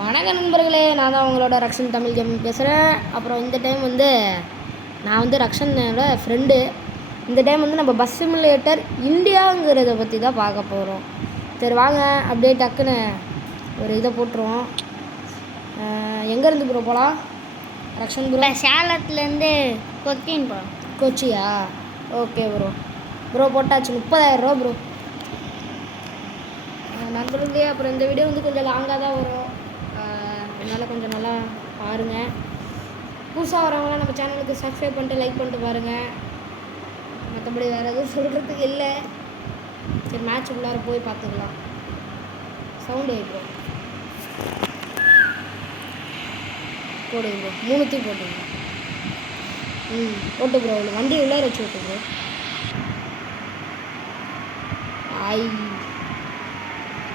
வணக்க நண்பர்களே, நான் தான் உங்களோட ரக்ஷன் தமிழ் கேமிங் பேசுகிறேன். அப்புறம் இந்த டைம் நான் ரக்ஷனோட ஃப்ரெண்டு. இந்த டைம் நம்ம பஸ் சிமுலேட்டர் இந்தியாங்கிறத பற்றி தான் பார்க்க போகிறோம். சரி வாங்க அப்படியே டக்குன்னு ஒரு இதை போட்டுருவோம். எங்கேருந்து ப்ரோ போகலாம்? ரக்ஷன் ப்ரோ சேலத்துலேருந்து கொச்சின் போகலாம். கொச்சியா? ஓகே ப்ரோ போட்டாச்சு. 30,000 ப்ரோ நண்பர்களே. அப்புறம் இந்த வீடியோ கொஞ்சம் லாங்காக தான் வரும், அதனால் கொஞ்சம் நல்லா பாருங்கள். புதுசாக வரவங்களாம் நம்ம சேனலுக்கு சப்ஸ்கிரைப் பண்ணிட்டு லைக் பண்ணிட்டு பாருங்கள். மற்றபடி வேறு எதுவும் சொல்கிறதுக்கு இல்லை. சரி மேட்ச் உள்ளார போய் பார்த்துக்கலாம். சவுண்டு ப்ரோ போடுங்க ப்ரோ, 3 போட்டுங்க. போட்டு ப்ரோ, வண்டி உள்ளார வச்சு விட்டு ப்ரோ.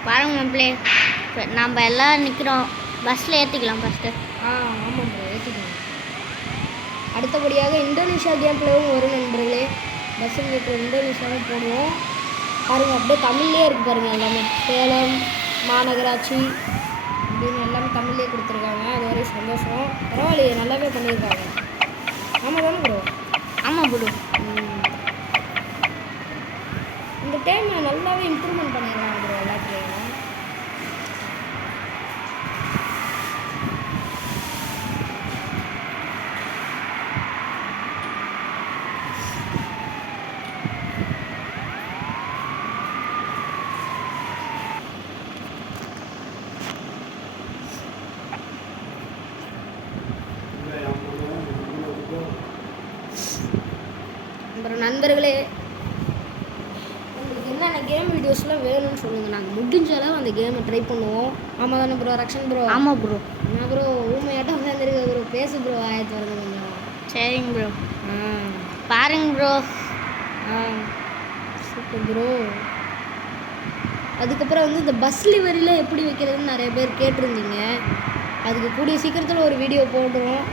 பாருங்க நம்மளே, நம்ம எல்லாம் நிற்கிறோம். பஸ்ஸில் ஏற்றிக்கலாம் ஃபஸ்ட்டு. ஆமாம் ப்ரோ, ஏற்றிக்கலாம். அடுத்தபடியாக இந்தோனேஷியா கேம் பிளேவும் வரும் நண்பர்களே. பஸ் சிமுலேட்டர் இந்தோனேஷியாவும் போடுவோம். பாருங்கள் அப்படியே தமிழ்லேயே இருக்குது பாருங்கள். எல்லாமே சேலம் மாநகராட்சி அப்படின்னு எல்லாமே தமிழ்லேயே கொடுத்துருக்காங்க. அது வரையும் சந்தோஷம். பரவாயில்லையே, நல்லாவே பண்ணியிருக்காங்க. ஆமாம் தானே ப்ரோ? ஆமாம் ப்ரோ. இந்த டைம் நல்லாவே இம்ப்ரூவ்மெண்ட் பண்ணிடுறாங்க ப்ரோ எல்லாத்துலேயும். அப்புறம் நண்பர்களே, உங்களுக்கு என்னென்ன கேம் வீடியோஸ்லாம் வேணும்னு சொல்லுங்கள். நாங்கள் முடிஞ்ச அளவு அந்த கேமை ட்ரை பண்ணுவோம். ஆமாம் தானே ப்ரோ? ரக்ஷன் ப்ரோ? ஆமாம் ப்ரோ. என்ன ப்ரோ ஊமையாட்டம் உட்காந்துருக்கு ப்ரோ? பேசு ப்ரோ, ஆயிரத்தி வரது கொஞ்சம். சரிங்க ப்ரோ. பாருங்க ப்ரோ. Super bro. அதுக்கப்புறம் இந்த பஸ் லிவரியில் எப்படி வைக்கிறதுன்னு நிறைய பேர் கேட்டிருந்தீங்க. அதுக்கு கூடிய சீக்கிரத்தில் ஒரு வீடியோ போடுறோம்.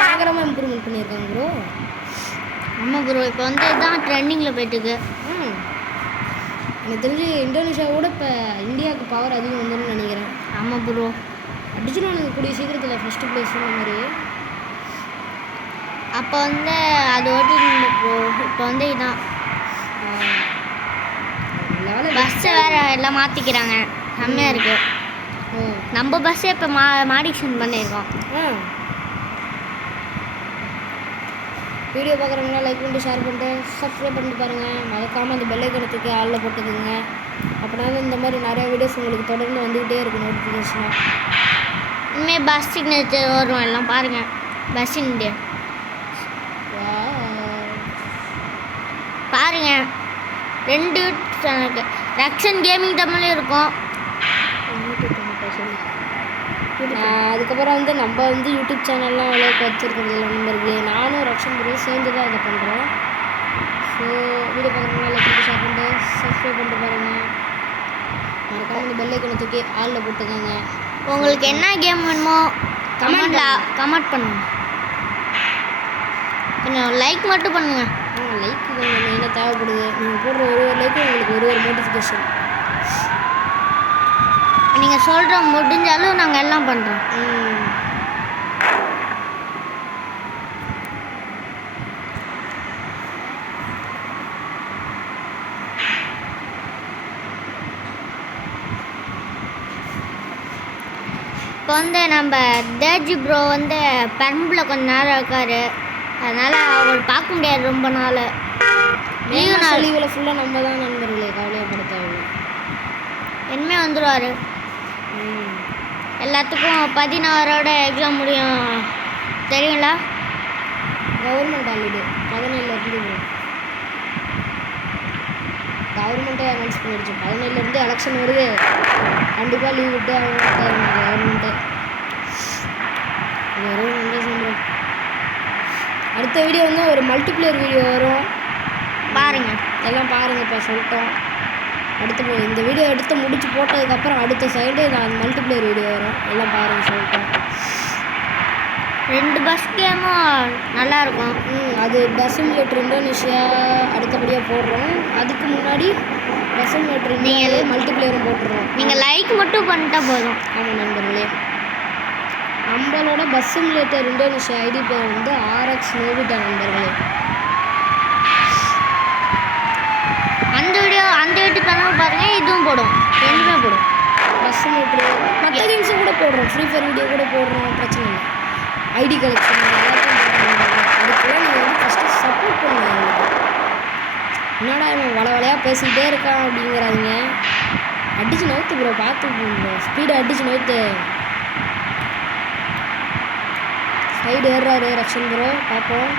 பயங்கரமாக இம்ப்ரூவ்மெண்ட் பண்ணியிருக்காங்க ப்ரோ. ஆமாம் ப்ரோ, இப்போ இதுதான் ட்ரெண்டிங்கில் போயிட்டுருக்கு. எனக்கு தெரிஞ்சு இந்தோனேஷியாவோட இப்போ இந்தியாவுக்கு பவர் அதிகம் வந்துன்னு நினைக்கிறேன். ஆமாம் ப்ரோ, அடிச்சுன்னு கூடிய சீக்கிரத்தில் ஃபஸ்ட்டு ப்ளேஸ் இந்த மாதிரி. அப்போ அது ஓட்டிட்டு ப்ரோ. இப்போ இதுதான் பஸ்ஸை வேறு எல்லாம் மாற்றிக்கிறாங்க. செம்மையாக இருக்குது. நம்ம பஸ்ஸே இப்போ மாடிஃபிகேஷன் பண்ணியிருக்கோம். வீடியோ பார்க்குறவங்களா லைக் பண்ணிட்டு ஷேர் பண்ணிட்டு சப்ஸ்கிரைப் பண்ணிட்டு பாருங்கள். மறக்காமல் அந்த பெல் ஐக்கனுக்கு ஆளில் போட்டுக்குங்க. அப்படின்னா இந்த மாதிரி நிறையா வீடியோஸ் உங்களுக்கு தொடர்ந்து வந்துக்கிட்டே இருக்கும் நோட்டிஃபிகேஷனாக. இனிமேல் பஸ் சிக்னேச்சர் வரும், எல்லாம் பாருங்கள். பஸ் இந்தியா பாருங்கள். 2 சேனலுக்கு ரக்ஷன் கேமிங் தமிழும் இருக்கும். அதுக்கப்புறம் நம்ம யூடியூப் சேனல்லாம் அவ்வளோக்கு வச்சுருக்கிறது இல்லை நண்பர்களே. நானும் ரக்ஷன் ப்ரோ சேர்ந்து தான் அதை பண்ணுறோம். ஸோ வீடியோ பார்க்குறவங்க லைக் பண்ணி ஷேர் பண்ணிட்டு சப்ஸ்கிரைப் பண்ணிட்டு பாருங்கள். மறக்காமல் இந்த பெல் ஐக்கனை தூக்கி ஆளில் போட்டுக்கோங்க. உங்களுக்கு என்ன கேம் வேணுமோ கமெண்ட் பண்ணுங்க. கொஞ்சம் லைக் மட்டும் பண்ணுங்கள். லைக் கொஞ்சம் மெயினாக தேவைப்படுது. நீங்கள் போடுற ஒரு லைக்கும் உங்களுக்கு ஒரு நோட்டிஃபிகேஷன். நீங்கள் சொல்கிற முடிஞ்சாலும் நாங்கள் எல்லாம் பண்ணுறோம். இப்போ நம்ம தேஜி ப்ரோ பெரம்பில் கொஞ்ச நேரம் இருக்கார். அதனால் அவர் பார்க்க முடியாது ரொம்ப நாள். லீவில் ஃபுல்லாக நம்ம தான் நண்பர்களே, கவலையப்பட தேவையில்லை. இனிமேல் வந்துடுவார். எல்லாத்துக்கும் 16ஓட எக்ஸாம் முடியும் தெரியுங்களா? கவர்மெண்ட் ஹாலிடே 17 கவர்மெண்ட்டே அனௌன்ஸ் பண்ணிடுச்சு. 17 எலெக்ஷன் வருது, கண்டிப்பாக லீவ் விட்டு கவர்மெண்ட்டு. வெறும் சந்தோஷம். அடுத்த வீடியோ ஒரு மல்டிப்ளேயர் வீடியோ வரும், பாருங்கள். எல்லாம் பாருங்கள். இப்போ சொல்லிட்டோம். இந்த வீடியோ எடுத்து முடிச்சு போட்டதுக்கப்புறம் அடுத்த சைடு நான் மல்டிப்ளேயர் வீடியோ வரும், எல்லாம் பாருங்கள் சொல்லிட்டோம். 2 பஸ் கேமும் நல்லாயிருக்கும். அது பஸ் சிமுலேட்டர் இந்தோனேஷியா அடுத்தபடியாக போடுறோம். அதுக்கு முன்னாடி ரசம் மேட்ரு நீங்கள் மல்டிப்ளேயரும் போட்டுருவோம். நீங்கள் லைக் மட்டும் பண்ணிட்டா போதும். ஆமாம் நண்பர்களே, நம்மளோட பஸ் சிமுலேட்டர் இந்தோனேஷியா ஐடி பேர் வந்து RX நோவிட்டா நண்பர்களே. அந்த வீட்டு தானே பாருங்க, இதுவும் போடும், ரெண்டுமே போடும். பஸ் சிமுலேட்டர் மற்ற கேம்ஸும் கூட போடுறோம், ஃப்ரீ ஃபயர் வீடியோ கூட போடுறோம், பிரச்சனை இல்லை. ஐடி கலெக்ஷன் எல்லாத்தையும் போடுறோம். அதுக்குள்ள நீங்கள் வந்து ஃபஸ்ட்டு சப்போர்ட் பண்ணுங்க எங்களுக்கு. என்னடா இவன் வளையாக பேசிக்கிட்டே இருக்கான் அப்படிங்கிறாங்க. அடிச்சு நவுத்து ப்ரோ, பார்த்து ப்ரோ, ஸ்பீடை அடிச்சு நவுத்து. சைடு ஏறுறாரு ரக்ஷன் ப்ரோ, பார்ப்போம்.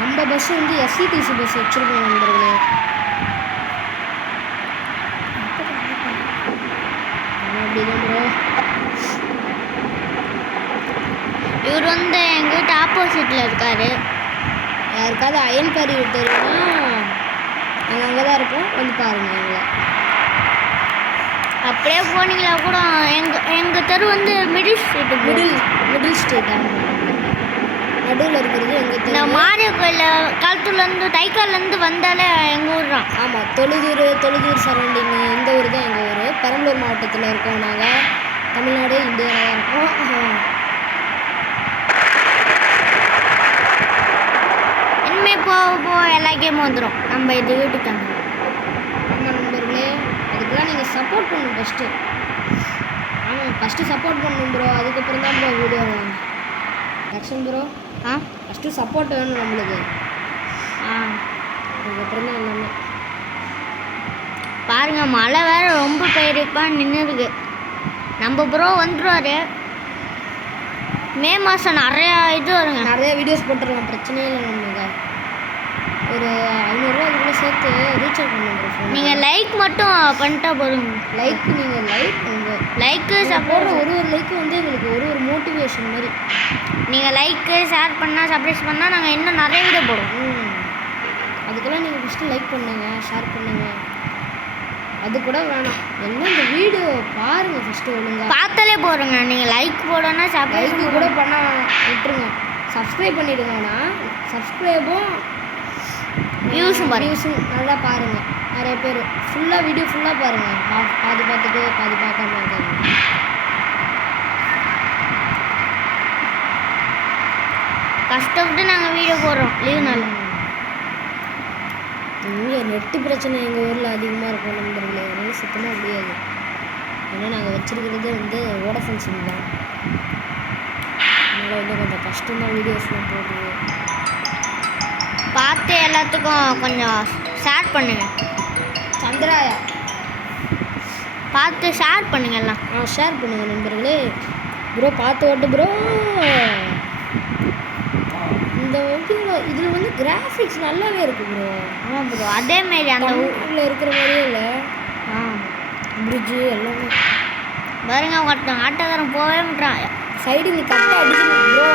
நம்ம பஸ் வந்து SCTC பஸ் வச்சுருக்கோம் நண்பர்களே. அப்படிதான் ப்ரோ. இவர் வந்து எங்கள் வீட்டு ஆப்போசிட்டில் இருக்கார். யாருக்காவது அயன் கறி தெரியும்னா நாங்கள் அங்கே தான் இருப்போம், வந்து பாருங்கள் எங்களை. அப்படியே போனீங்களா கூட எங்கள் தெரு வந்து மிடில் ஸ்ட்ரீட்டு. Middle street. நடுவில் இருக்கிறது எங்கள் தெரு. இந்த மாரிய கோயில் காலத்துலேருந்து தைக்கால்லேருந்து வந்தாலே எங்கள் ஊர் தான். ஆமாம், தொழுதூர் சரௌண்டிங்கு இந்த ஊர் தான் எங்கள் ஊர். பெரம்பலூர் மாவட்டத்தில் இருக்கோம் நாங்கள். தமிழ்நாடு இந்தியாவில் தான் இருக்கோம். இனிமேல் போக எல்லா கேமும் வந்துடும் நம்ம இது வீட்டுக்கு. ஆமாம் நண்பர்களே, அதுக்கெல்லாம் நீங்கள் சப்போர்ட் பண்ணணும் ஃபஸ்ட்டு. ஆமாம், ஃபஸ்ட்டு சப்போர்ட் பண்ணணும் ப்ரோ, அதுக்கப்புறம் தான் bro video Rakshan bro. First support வேணும் நம்மளுக்கு. அதுக்கப்புறம் தான் எல்லாமே. பாருங்க, மழை வேற ரொம்ப பெய்யிருப்பான்னு நின்றுருக்கு. நம்ம ப்ரோ வந்துடுவார். மே மாதம் நிறையா இது வருங்க, நிறைய வீடியோஸ் போட்டுருலாம், பிரச்சனையே இல்லை. நம்மளுக்கு ஒரு 500 ரூபா அதுக்குள்ளே சேர்த்து ரீசார்ஜ் பண்ணுங்க. நீங்கள் லைக் மட்டும் பண்ணிட்டா போதும். நீங்கள் லைக்கு சப்போர்ட், ஒரு லைக்கு வந்து எங்களுக்கு ஒரு மோட்டிவேஷன் மாதிரி. நீங்கள் லைக்கு ஷேர் பண்ணால் சப்ஸ்கிரைப் பண்ணால் நாங்கள் இன்னும் நிறைய வீடியோ போடுவோம். அதுக்கெல்லாம் நீங்கள் ஃபஸ்ட்டு லைக் பண்ணுங்க, ஷேர் பண்ணுங்க. அது கூட வேணாம், எல்லாம் இந்த வீடியோ பாருங்கள் ஃபஸ்ட்டு ஒழுங்காக. பார்த்தாலே போடுங்க. நீங்கள் லைக் போடணும்னா லைக் கூட பண்ண விட்டுருங்க, சப்ஸ்கிரைப் பண்ணிவிடுங்க. ஆனால் சப்ஸ்கிரைபும் வியூஸும் நல்லா பாருங்கள். நிறைய பேர் ஃபுல்லாக வீடியோ ஃபுல்லாக பாருங்கள். பாதி பார்த்துட்டு பாதி பார்க்காம இருக்காங்க. கஷ்டப்பட்டு நாங்கள் வீடியோ போடுறோம் லீவ் நாள். இங்கே நெட்டு பிரச்சனை எங்கள் ஊரில் அதிகமாக இருக்கும் நண்பர்களே, அதனால சுத்தமாக முடியாது. ஏன்னா நாங்கள் வச்சுருக்கிறது வந்து வோடஃபோன் சிம் தான். அதனால் வந்து கொஞ்சம் கஷ்டமாக வீடியோஸ்லாம் போடுது. பார்த்து எல்லாத்துக்கும் கொஞ்சம் ஷேர் பண்ணுங்க. சந்திராயா பார்த்து ஷேர் பண்ணுங்க எல்லாம். ஷேர் பண்ணுங்க நண்பர்களே. ப்ரோ பார்த்து ஓட்டு ப்ரோ. இந்த இதில் வந்து கிராஃபிக்ஸ் நல்லாவே இருக்கு ப்ரோ. ஆமாம் ப்ரோ, அதேமாரி அந்த ஊரில் இருக்கிற மாதிரியே இல்லை. பிரிட்ஜு எல்லாமே பாருங்க. ஒருத்தன் ஆட்டோக்காரன் போகவே மாட்டான். சைடு நீ கரெக்டாக அடிச்சு ப்ரோ,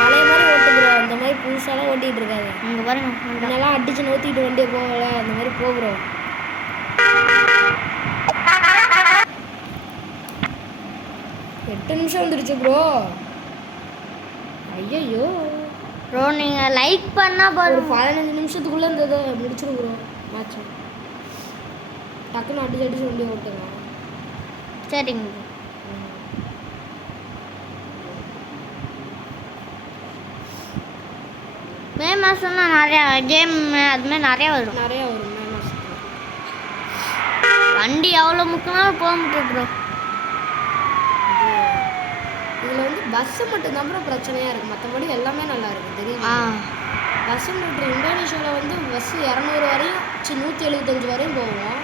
பழைய மாதிரி ஓட்டு ப்ரோ. அந்த மாதிரி புதுசாலாம் ஓட்டிகிட்டு இருக்காது. இங்கே பாருங்க, நல்லா அடிச்சு நோத்திட்டு வண்டியை போகல, அந்த மாதிரி போ ப்ரோ. 8 நிமிஷம் வந்துடுச்சு ப்ரோ. ஐயோ ப்ரோ, நீங்கள் லைக் பண்ணால் ஒரு போதும். 15 நிமிஷத்துக்குள்ளே இந்த இதை முடிச்சிடும் ப்ரோ. மேட்ச் டக்குன்னு அடிச்சு வண்டியை ஓட்டுங்க. சரிங்க. மே மாதம்னா நிறையா கேம் அதுமாதிரி நிறையா வரும். மே மாதத்துக்கு வண்டி எவ்வளோ முக்கியமாக போக முடியும் ப்ரோ. இதில் வந்து பஸ்ஸு மட்டும்தான் ப்ரோ பிரச்சனையாக இருக்குது, மற்றபடி எல்லாமே நல்லா இருக்குது தெரியுமா. பஸ்ஸு மட்டும் இந்தோனேஷியாவில் வந்து பஸ்ஸு 200 வரையும் 175 வரையும் போவோம்.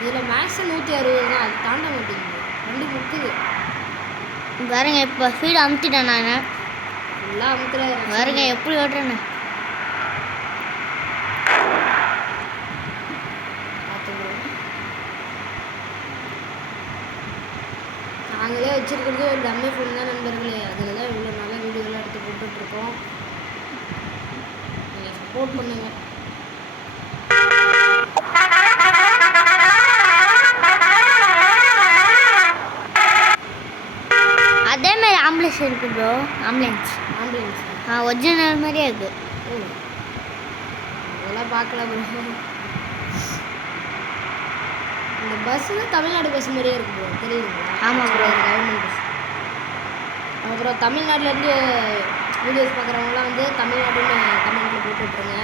இதில் மேக்ஸிமம் 160 தான், அது தாண்ட மாட்டேங்குது. வண்டி முக்குது பாருங்க. இப்போ ஸ்பீடு அமுத்திட்டேன் நான். ஃபுல்லாக அமுத்துல பாருங்க எப்படி ஓட்டுறேன்னு. நாங்களே வச்சுருக்கிறது ஒரு டம்மி ஃபோன் தான் நண்பர்களே. அதில் தான் இவ்வளோ நல்ல வீடியோலாம் எடுத்து போட்டுட்ருக்கோம். நீங்கள் சப்போர்ட் பண்ணுங்கள். அதேமாதிரி ஆம்புலன்ஸ் இருக்குது ப்ரோ. ஆம்புலன்ஸ் ஒரிஜினல் மாதிரியே இருக்குது. அதெல்லாம் பார்க்கல ப்ரோ. இந்த பஸ் தமிழ்நாடு பஸ் மாதிரியே இருக்கு ப்ரோ, தெரியுங்களா? ஆமாம் ப்ரோ. Government bus. அப்புறம் தமிழ்நாட்டிலேருந்து வீடியோஸ் பார்க்குறவங்களாம் வந்து தமிழ்நாடுன்னு கமெண்ட்டில் போட்டு விட்ருங்க.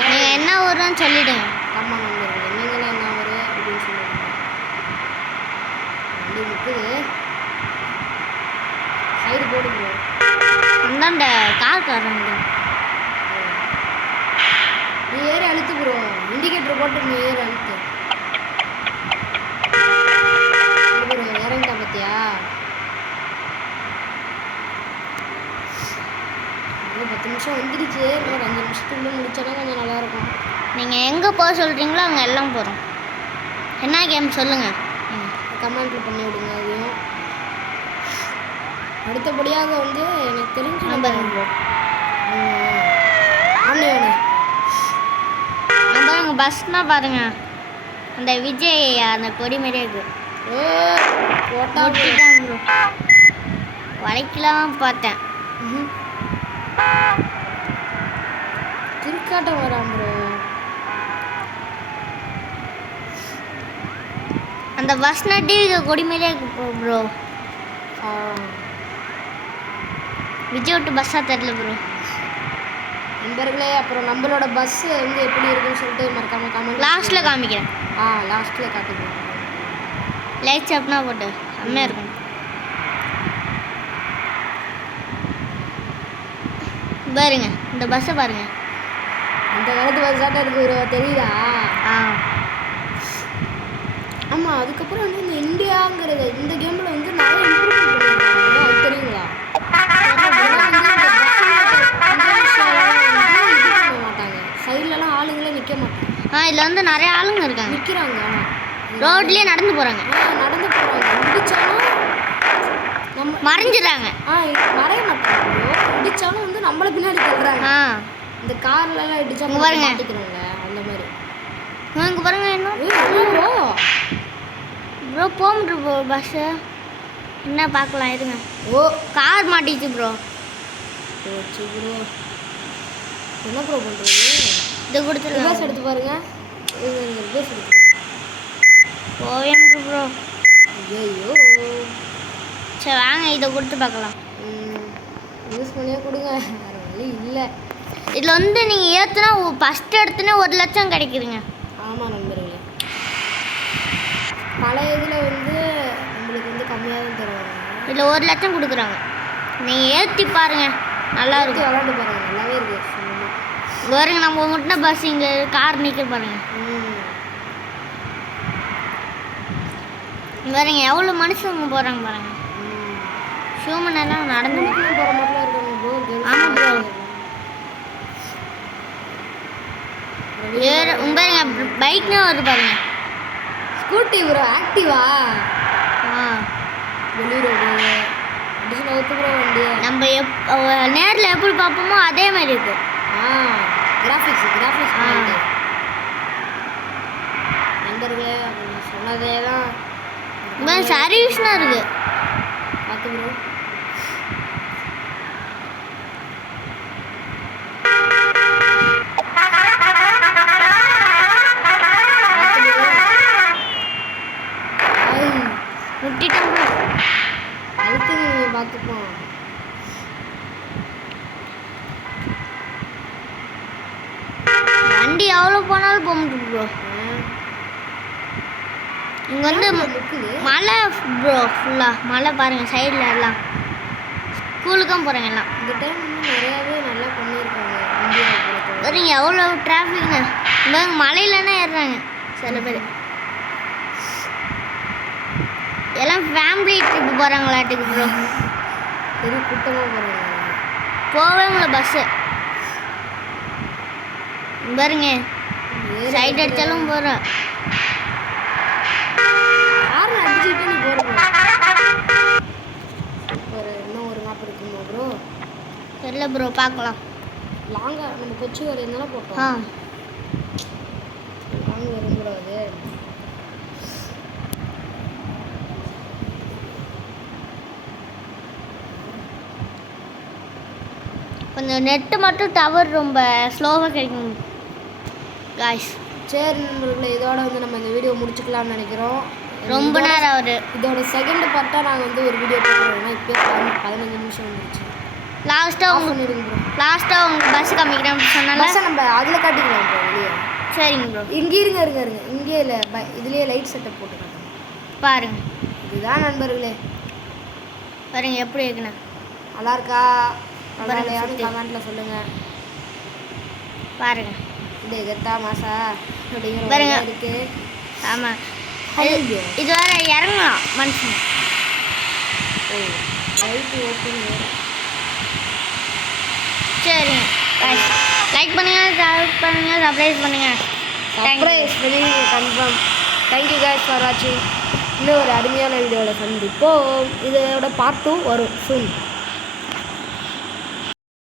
நீங்கள் என்ன ஊருன்னு சொல்லிவிடுங்க. ஆமாம் நண்பர்களே, நீங்களும் என்ன ஊர் அப்படின்னு சொல்லுவாங்க. வண்டி நிற்குது, சைடு போடு ப்ரோ. அந்தாண்ட கார்காரங்க. நீ ஏறி அழுத்து ப்ரோ, இண்டிகேட்டர் போட்டு நீ ஏறி அழுத்து ப்ரோ. இறங்கிட்டா பார்த்தியா? இன்னும் 10 நிமிஷம் வந்துடுச்சு. இன்னும் ஒரு 5 நிமிஷத்துக்குள்ளே முடிச்சாலும் கொஞ்சம் நல்லாயிருக்கும். நீங்கள் எங்கே போக சொல்கிறீங்களோ அங்கே எல்லாம் போகிறோம். என்ன கேம் சொல்லுங்கள். கமெண்ட்டில் பண்ணி விடுங்க. அதையும் அடுத்தபடியாக வந்து எனக்கு தெரிஞ்சு நம்பர் ஆன்லைனு நம்ம அங்கே பஸ்னால் பாருங்கள், அந்த விஜய் அந்த கொடி மாதிரியே இருக்குது. போட்டா ப்ரோ வளைக்கலாம் பார்த்தேன். திருக்காட்டம் வரான் ப்ரோ. அந்த பஸ் நட்டி கொடி மாதிரியே இருக்கு ப்ரோ. விஜய் விட்டு பஸ்ஸாக தெரில ப்ரோ. நண்பர்களே, அப்புறம் நம்மளோட பஸ் வந்து எப்படி இருக்குன்னு சொல்லிட்டு மறக்காம கமெண்ட் லாஸ்ட்டில் காமிக்கிறேன். லாஸ்ட்டில் காட்டுங்க. லைட் சாப்னா போட்டு செம்மையாக இருக்கும். பாருங்க இந்த பஸ்ஸை பாருங்க. இந்த காலத்து பஸ்ஸாட்டம் இருக்கு ப்ரோ, தெரியுதா? ஆமாம். அதுக்கப்புறம் வந்து இந்த இந்தியாங்கிறது இந்த கேமில் வந்து நிறைய இம்ப்ரூவ்மெண்ட் பண்ணியிருக்காங்க, அது தெரியுங்களா? மாட்டாங்க சைட்லலாம் ஆளுங்களே நிற்க மாட்டாங்க. இதில் வந்து நிறைய ஆளுங்க இருக்காங்க, நிற்கிறாங்க. ரோட்லேயே நடந்து போகிறாங்க. நடந்து போகிறாங்க. இடிச்சாலும் நம்ம மறைஞ்சிடறாங்க. மறைய மாட்டாங்க. இடிச்சாலும் வந்து நம்மளை பின்னாடி தள்ளுறாங்க. இந்த கார்லலாம் இடிச்சா பாருங்க மாட்டிக்கிறாங்க, அந்த மாதிரி. இங்கே பாருங்க இன்னும் ப்ரோ ப்ரோ போகுது ப்ரோ பஸ்ஸு. என்ன பார்க்கலாம் இருங்க. கார் மாட்டிச்சு ப்ரோ. போச்சு ப்ரோ. என்ன ப்ரோ பண்ணுறது? இதை கொடுத்துருங்க. ரிவர்ஸ் எடுத்து பாருங்க. ரிவர்ஸ் எடுத்து போவேன் ப்ரோ. ஐயோ, சரி வாங்க இதை கொடுத்து பார்க்கலாம். யூஸ் பண்ணியே கொடுங்க, வேறு வழி இல்லை. இதில் வந்து நீங்கள் ஏற்றுனா ஃபஸ்ட்டு எடுத்துனே 1 லட்சம் கிடைக்குதுங்க. ஆமாம் நண்பர்களே, பல இதில் வந்து நம்மளுக்கு வந்து கம்மியாக தான் தருவாங்க. இதில் 1 லட்சம் கொடுக்குறாங்க. நீங்கள் ஏற்றி பாருங்கள், நல்லா இருக்கு. விளாண்டு பாருங்கள், நல்லாவே இருக்கு. பாருங்க நம்ம முட்டின பஸ் இங்கே கார் நிற்க பாருங்க. பாருங்க எவ்வளோ மனுஷங்க போகிறாங்க பாருங்க. ஹியூமன் எல்லாம் நடந்து போகிற மாதிரிலாம் இருக்காங்க ப்ரோ. ஆமாம் ப்ரோ. பாருங்க பைக்னா வருது பாருங்க. ஸ்கூட்டி ப்ரோ, ஆக்டிவா. வெளியூரோடு அடிச்சு நகர்த்து ப்ரோ வண்டியை. நம்ம நேரில் எப்படி பார்ப்போமோ அதே மாதிரி இருக்கு. கிராஃபிக்ஸ் நண்பர்களே, சொன்னதே தான். சர்வீஸ்னா இருக்கு பார்த்து ப்ரோ. முட்டிட்டேன் ப்ரோ. அடுத்து நீங்கள் பார்த்துப்போம். வண்டி எவ்வளோ போனாலும் போக முடியும் ப்ரோ. இங்கே வந்து மலை ப்ரோ, ஃபுல்லாக மலை பாருங்கள். சைடில் எல்லாம் ஸ்கூலுக்கும் போகிறாங்க எல்லாம். இந்த டைம் வந்து நிறையாவே நல்லா பண்ணியிருக்காங்க இந்தியாவை. பாருங்க எவ்வளோ டிராஃபிக்னு. பாருங்க மலையிலன்னா ஏறுறாங்க சில பேர். எல்லாம் ஃபேமிலி ட்ரிப்பு போகிறாங்களாட்டுக்கு ப்ரோ. பெரிய கூட்டமாக போகிறாங்க. போகவே முடியல பஸ்ஸு. பாருங்க சைட் அடித்தாலும் போகிறோம். யாரும் அடிச்சுக்கிட்டு நீ போகிறோம். சூப்பர். இன்னும் ஒரு மேப் இருக்குமா ப்ரோ? தெரியல ப்ரோ, பார்க்கலாம். லாங்காக நம்ம கொச்சி வரையும் போட்டோம். லாங் வரும் ப்ரோ அது. கொஞ்சம் நெட்டு மட்டும் டவர் ரொம்ப ஸ்லோவாக கிடைக்கும் காய்ஸ். சரி நண்பர்களே, இதோட வந்து நம்ம இந்த வீடியோ முடிச்சுக்கலாம்னு நினைக்கிறோம். ரொம்ப நேரம் ஆகுது. இதோட செகண்ட் பார்ட்டாக நாங்கள் வந்து ஒரு வீடியோ போடுறோம். ஏன்னா இப்போ 15 நிமிஷம் வந்துருச்சு. லாஸ்ட்டாக ஆஃப் பண்ணிடுங்க ப்ரோ. லாஸ்ட்டாக உங்களுக்கு பஸ் காமிக்கிறேன் சொன்னால. பஸ்ஸை நம்ம அதில் காட்டிக்கலாம் ப்ரோ வெளியே. சரிங்க ப்ரோ. இங்கே இருங்க. இங்கே இல்லை, இதுலேயே லைட் செட்டப் போட்டு காட்டுங்க. பாருங்க. இதுதான் நண்பர்களே. பாருங்க எப்படி இருக்குண்ணா. நல்லா இருக்கா? நல்லா இல்லையான்னு கமெண்ட்டில் சொல்லுங்கள். பாருங்க. இது எகத்தா மாசா அப்படிங்கிற பாருங்க. மாதிரி இருக்கு. ஆமாம். ஐயோ. இது வேற இறங்கலாம் மனுஷன். ஓ, லைட்டு ஓப்பன் வேறு. சரிங்க. லைக் பண்ணுங்க, ஷேர் பண்ணுங்க, சப்ஸ்கிரைப் பண்ணுங்க. சர்ப்ரைஸ் பண்ணி கன்ஃபார்ம். தேங்க்யூ கைஸ் ஃபார் வாட்சிங். இன்னும் ஒரு அருமையான வீடியோவில் சந்திப்போம். இதோட பார்ட் 2 வரும் சூன்.